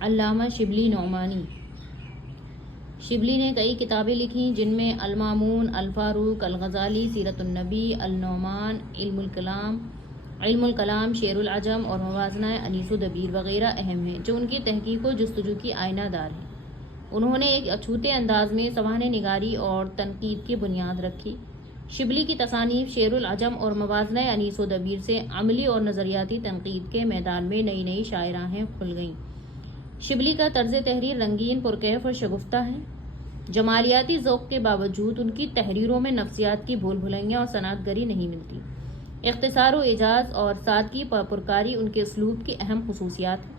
علامہ شبلی نعمانی۔ شبلی نے کئی کتابیں لکھیں جن میں المامون، الفاروق، الغزالی، سیرت النبی، النعمان، علم الکلام، شعر العجم اور موازنہ انیس و دبیر وغیرہ اہم ہیں جو ان کی تحقیق و جستجو کی آئینہ دار ہیں۔ انہوں نے ایک اچھوتے انداز میں سوانح نگاری اور تنقید کی بنیاد رکھی۔ شبلی کی تصانیف شعر العجم اور موازنہ انیس و دبیر سے عملی اور نظریاتی تنقید کے میدان میں نئی نئی شاہراہیں کھل گئیں۔ شبلی کا طرز تحریر رنگین، پرکیف اور شگفتہ ہے۔ جمالیاتی ذوق کے باوجود ان کی تحریروں میں نفسیات کی بھول بھلیاں اور صنعت گری نہیں ملتی۔ اختصار و اعجاز اور سادگی پرکاری ان کے اسلوب کی اہم خصوصیات ہیں۔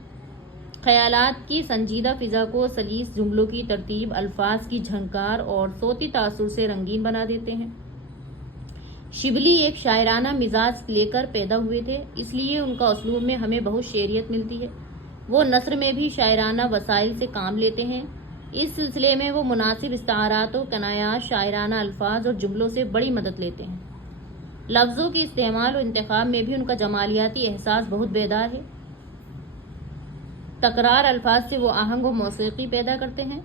خیالات کی سنجیدہ فضا کو سلیس جملوں کی ترتیب، الفاظ کی جھنکار اور صوتی تاثر سے رنگین بنا دیتے ہیں۔ شبلی ایک شاعرانہ مزاج لے کر پیدا ہوئے تھے، اس لیے ان کا اسلوب میں ہمیں بہت شعریت ملتی ہے۔ وہ نثر میں بھی شاعرانہ وسائل سے کام لیتے ہیں۔ اس سلسلے میں وہ مناسب استعارات و کنایات، شاعرانہ الفاظ اور جملوں سے بڑی مدد لیتے ہیں۔ لفظوں کے استعمال و انتخاب میں بھی ان کا جمالیاتی احساس بہت بیدار ہے۔ تکرار الفاظ سے وہ آہنگ و موسیقی پیدا کرتے ہیں۔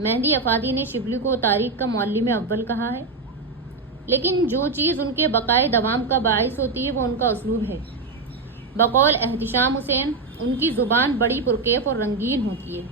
مہدی افادی نے شبلی کو تاریخ کا معلم اول کہا ہے، لیکن جو چیز ان کے بقائے دوام کا باعث ہوتی ہے وہ ان کا اسلوب ہے۔ بقول احتشام حسین، ان کی زبان بڑی پرکیف اور رنگین ہوتی ہے۔